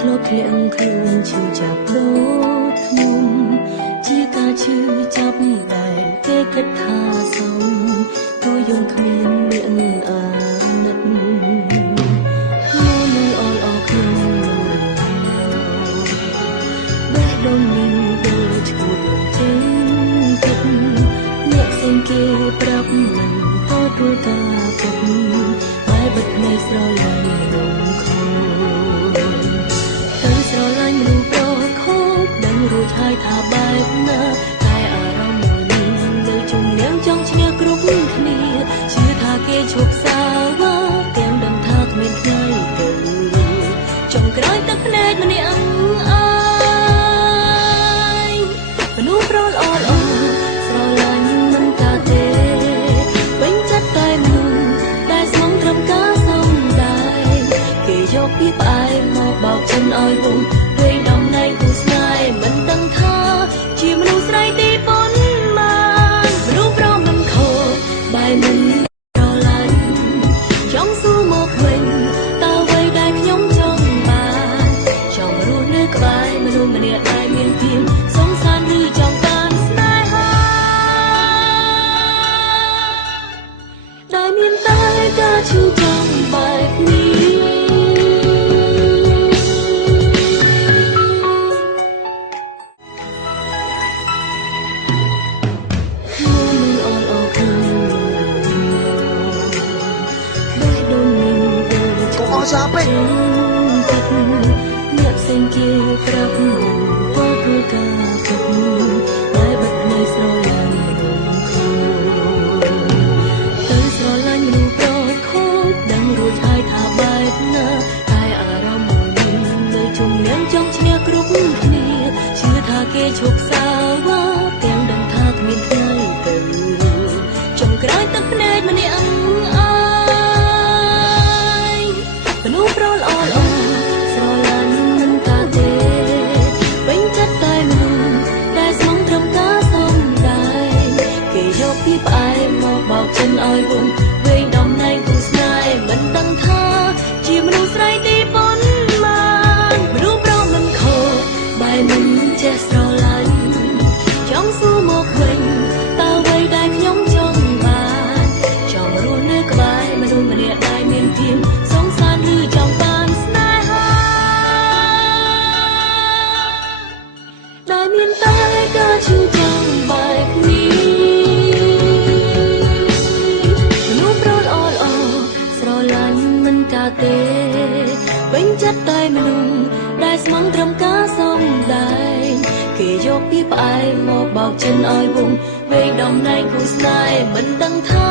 ធ្លាប់ធ្លាក់ខ្លួនឈឺចាប់ដូចខ្ញុំជាការឈឺចាប់ដែលគេគិតថាសមទោះយើងគ្មានមានអាណិតខ្ញុំអល់អរខ្ញុំបេះដូងមានដូចឈួតចេញទឹកអ្នកផ្សេងគេប្រាប់មិនទទួលការពិតបែបបិទនៃស្រឡាញ់ក្នុងខ្លួនទៅស្រឡាញ់មនុស្សប្រខូចដឹងរួចហើយថាបែបណាតែអារម្មណ៍មួយនេះនៅជំនៀងចង់ឈ្នះគ្រប់គ្នាជឿថាគេឈប់សាវ៉ាទាំងដឹងថាគ្មានថ្ងៃទៅចុងក្រោយទឹកភ្នែកម្នាក់អាយមនុស្សប្រល្អល្អស្រឡាញ់មិនកាទេពេញចិត្តតែមនុស្សតែស្មងត្រឹមការសំដែងគេយកពីផ្អែមមកបោកចិនឲ្យវងពេលដំណែងគូស្នេហ៍មិនដឹងថាជាមនុស្សស្រីទីប៉ុន្មានមនុស្សប្រមិនខុសបែរមិនស្រឡាញ់ចង់សួរមកវិញតើអ្វីដែលខ្ញុំចង់បានចង់រស់នៅក្បែរមនុស្សម្នាក់ដែលមានភាពសង្សារឬចង់បានស្នេហាដែលមានតែការឈឺចាំបែបនេះសាពេកអ្នកផ្សេងគេប្រាប់មិនទទួលការពិតតែបិទនៃស្រឡាញ់ក្នុងខ្លួនទៅស្រឡាញ់មនុស្សប្រខូចដឹងរួចហើយថាបែបណាតែអារម្មណ៍មួយនេះនៅជំនៀងចង់ឈ្នះគ្រប់គ្នាជឿថាគេឈប់សាវ៉ាទាំងដឹងថាគ្មានថ្ងៃទៅចុងក្រោយទឹកភ្នែកម្នាក់មនុស្សប្រល្អល្អស្រឡាញ់មិនកាទេពេញចិត្តតែមនុស្សតែស្មងត្រឹមការសំដែងគេយកពីផ្អែមមកបោកចិនឲ្យវងវែងដំណែងគូស្នេហ៍មិនដឹងថាជាមនុស្សស្រីទីប៉ុន្មានមនុស្សប្រមិនខុសបែរមិនចេះស្រឡាញ់ចង់សួរមកវិញតើអ្វីដែលខ្ញុំចង់បានចង់រស់នៅក្បែរមនុស្សម្នាក់ដែលមានភាពសង្សារឬចង់បានស្នេហាដែលមានតែការឈឺចាំបែបនេះមនុស្សប្រល្អល្អស្រឡាញ់មិនកាទេពេញចិត្តតែមនុស្សដែលស្មងត្រឹមការសំដែងគេយកពីផ្អែមមកបោកចិនឲ្យវងវែងដំណែងគូស្នេហ៍មិនដឹងថា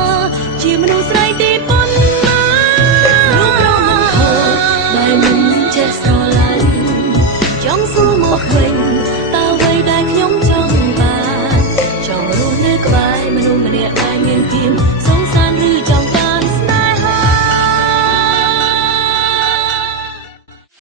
ជាមនុស្សស្រីទីប៉ុន្មានបែរមិនចេះស្រ